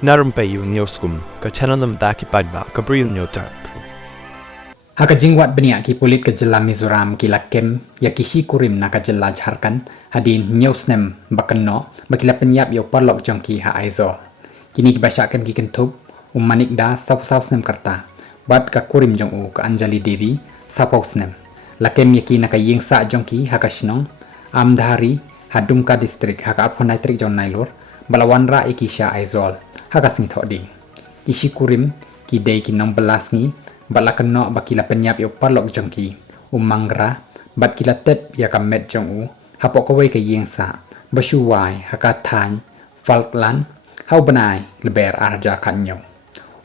Na Rympei U Hynñiewtrep ka channel nabynta ki paidbah ka Bri U Hynñiewtrep. Haka jingwat benia ki Pulit ke jela Mizoram ki lakem ya ki Kurim na ka jela Jharkhand Hadien Snem bakenno bakila Pyniap yo Paralok jong ki ha aizol kini ki basha kem ki kentub manik da saw Snem karta bat ka Kurim jong u ka Anjali Devi sapau Snem lakem ya ki na ka yingsa jong ki haka shnong amdhari hadumka district haka aphonai trik jong nailor balawanra ikisha aizol haka sing thoding ki Kurim ki dei ki nong belasngi bat kenno bakila Pyniap yo Paralok jong ki mangra bat kila tep ya ka met jong u hapok ko wei ka yingsa bashuwai haka than falkland hau banai leber arja kanyo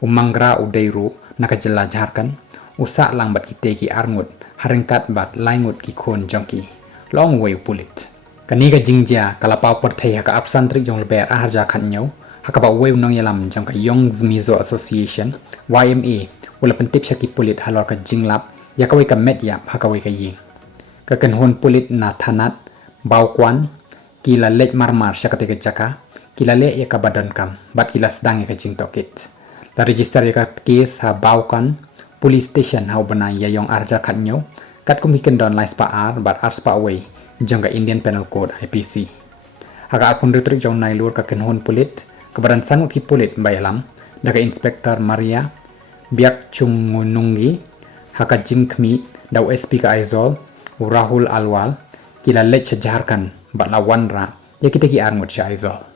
mangra udairu naka jela Jharkhand usa lang bat kite ki arngut haringkat bat laingut ki khon jong ki long wei Pulit kani ka jingja kala pau perthai haka apsantrik jong leber arja kanyo haka ba wei nong yalam jong ka Young Mizo Association YMA wala pentip syaki Pulit halor ka jinglap ya ka wei ka met yap haka wei ka ying ka kenhon Pulit na thanat baukwan kila lek marmar syakate ka jaka kila le ya ka badan kam bat kila sedang ya ka jingtokit la register ya ka case ha baukan police station hau bana ya yong arja khatnyo kat kum hiken don lais pa ar bat ars pa wei jong ka Indian Penal Code IPC haka apun retrik jong nailur ka kenhon Pulit ka badan sangut ki Pulit bayalam daga inspektor Maria biak chungunungi haka jingkmi daw SP ka aizol Rahul Alwal kila lech Jharkhand bat lawanra ya kita ki arngut sya aizol